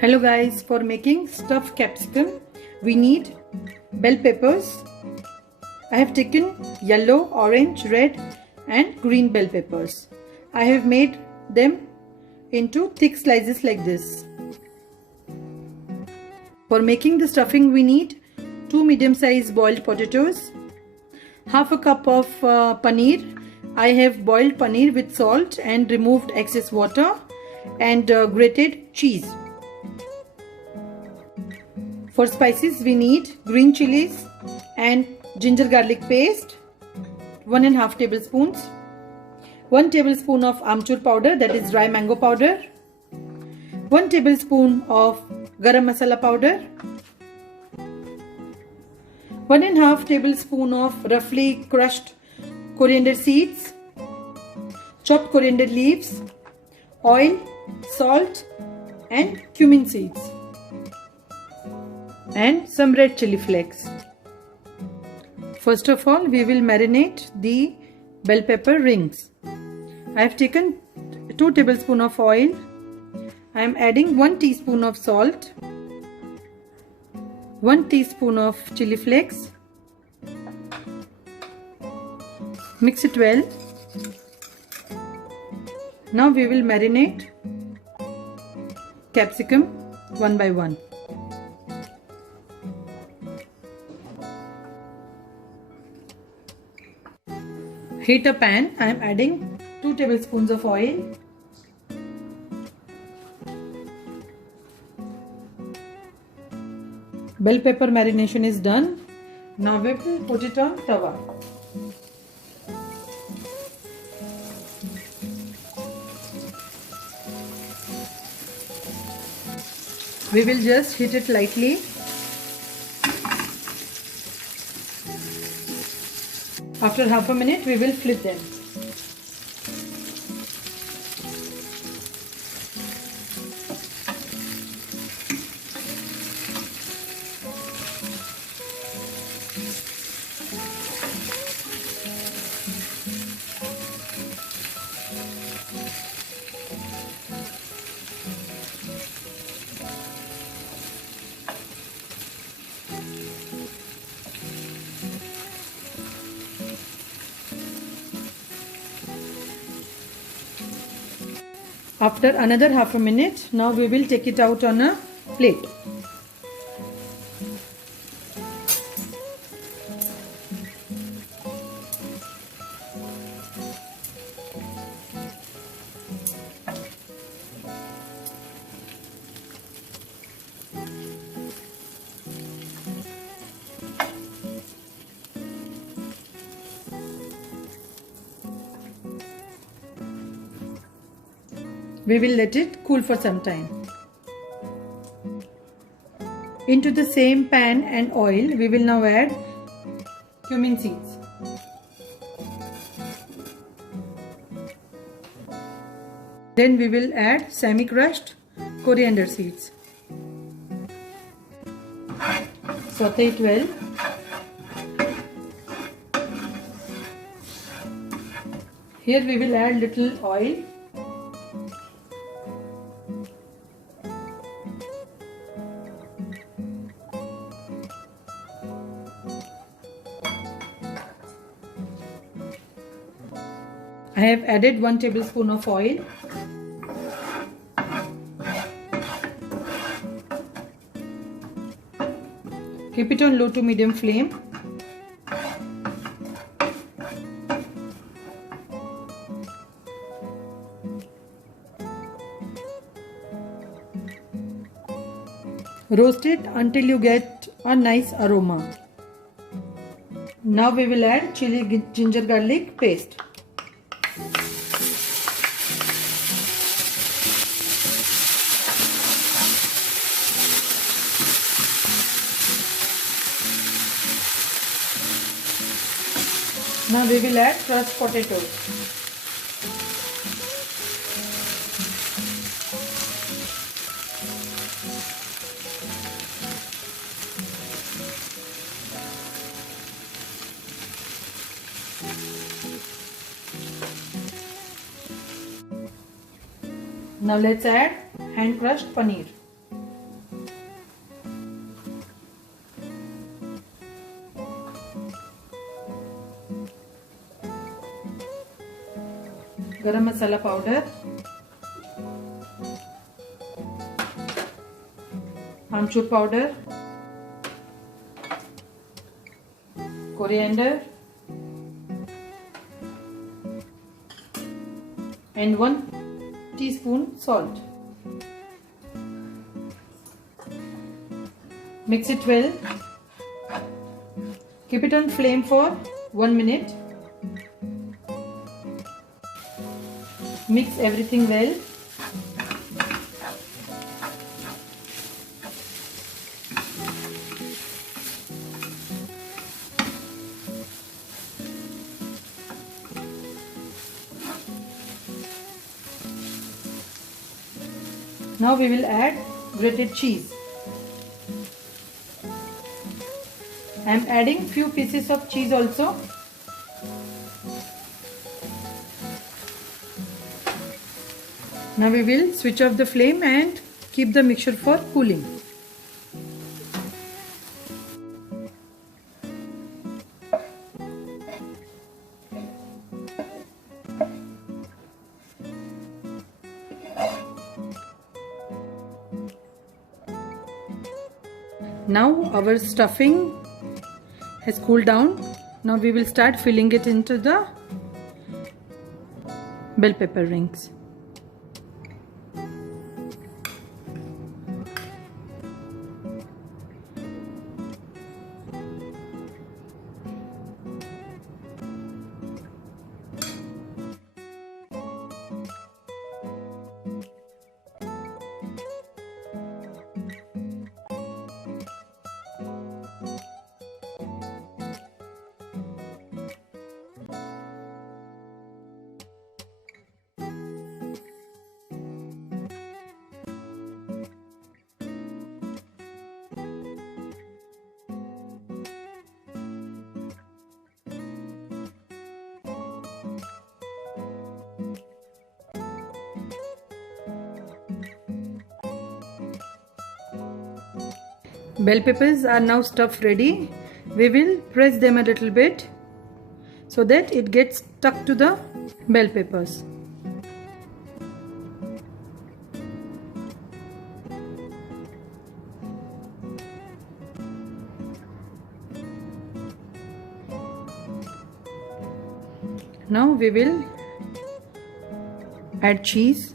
Hello guys, for making stuffed capsicum we need bell peppers. I have taken yellow, orange, red and green bell peppers. I have made them into thick slices like this. For making the stuffing we need 2 medium-sized boiled potatoes, half a cup of paneer. I have boiled paneer with salt and removed excess water, and grated cheese. For spices we need green chilies and ginger garlic paste, 1.5 tablespoons, 1 tablespoon of amchur powder, that is dry mango powder, 1 tablespoon of garam masala powder, 1.5 tablespoon of roughly crushed coriander seeds, chopped coriander leaves, oil, salt and cumin seeds, and some red chili flakes. First of all, we will marinate the bell pepper rings. I have taken 2 tablespoons of oil. I am adding 1 teaspoon of salt, 1 teaspoon of chili flakes. Mix it well. Now we will marinate capsicum one by one. Heat a pan. I am adding 2 tablespoons of oil. Bell pepper marination is done. Now we will put it on tawa. We will just heat it lightly. After half a minute, we will flip them. After another half a minute, now we will take it out on a plate. We will let it cool for some time. Into the same pan and oil, we will now add cumin seeds. Then we will add semi-crushed coriander seeds. Saute it well. Here we will add little oil. I have added 1 tablespoon of oil. Keep it on low to medium flame. Roast it until you get a nice aroma. Now we will add chili ginger garlic paste. Now we will add crushed potatoes. Now let's add hand crushed paneer. garam masala powder, amchur powder, coriander, and 1 teaspoon salt. Mix it well. Keep it on flame for 1 minute. Mix everything well. Now we will add grated cheese. I am adding few pieces of cheese also. Now we will switch off the flame and keep the mixture for cooling. Now our stuffing has cooled down. Now we will start filling it into the bell pepper rings. Bell peppers are now stuffed ready. We will press them a little bit so that it gets stuck to the bell peppers. Now we will add cheese.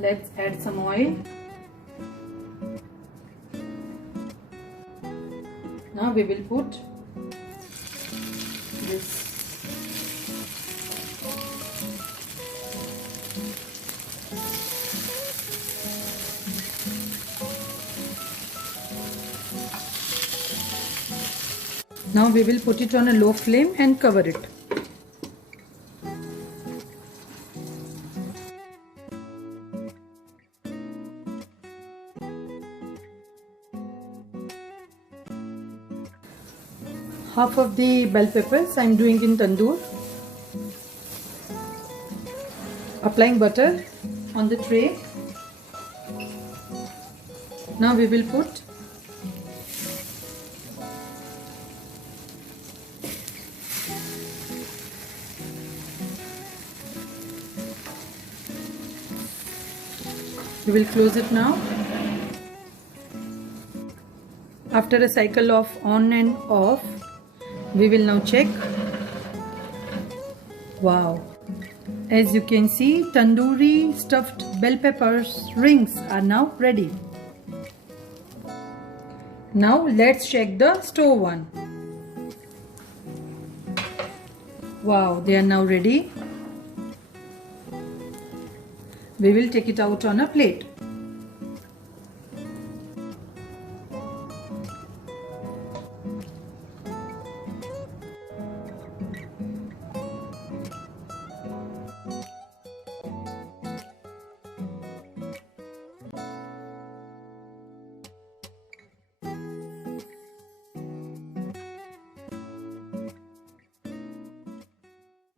Let's add some oil. Now we will put this Now we will put it on a low flame and cover it. Half of the bell peppers I am doing in tandoor. Applying butter on the tray. Now we will put we will close it now. After a cycle of on and off, we will now check. Wow! As you can see, tandoori stuffed bell peppers rings are now ready. Now let's check the stove one. Wow, they are now ready. We will take it out on a plate.